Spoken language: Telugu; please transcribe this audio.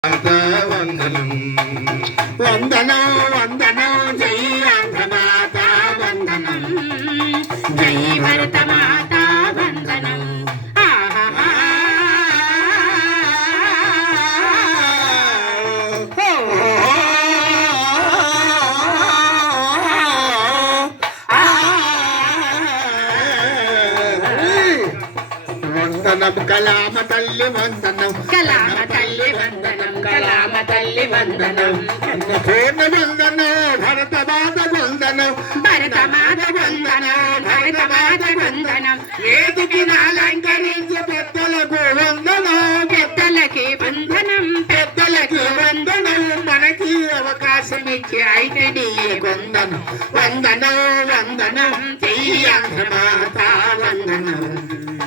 వందనం వందనం వందనం జై ఆంధ్రమాత వందనం జై భరత మాత వందనం వందనం కళామ తల్లి వందనం కళామ తల్లి వందనం కళామ తల్లి వందనం పూర్ణ వందనం భరత మాత వందనం భరత మాత వందనం భరత మాత వందనం వేదికి అలంకరించే పెద్దలకు వందనం పెద్దలకి వందనం పెద్దలకి వందనం మనకి అవకాశం ఇచ్చి ఐటీ వందనం వందనం వందనం జై ఆంధ్రమాత వందనం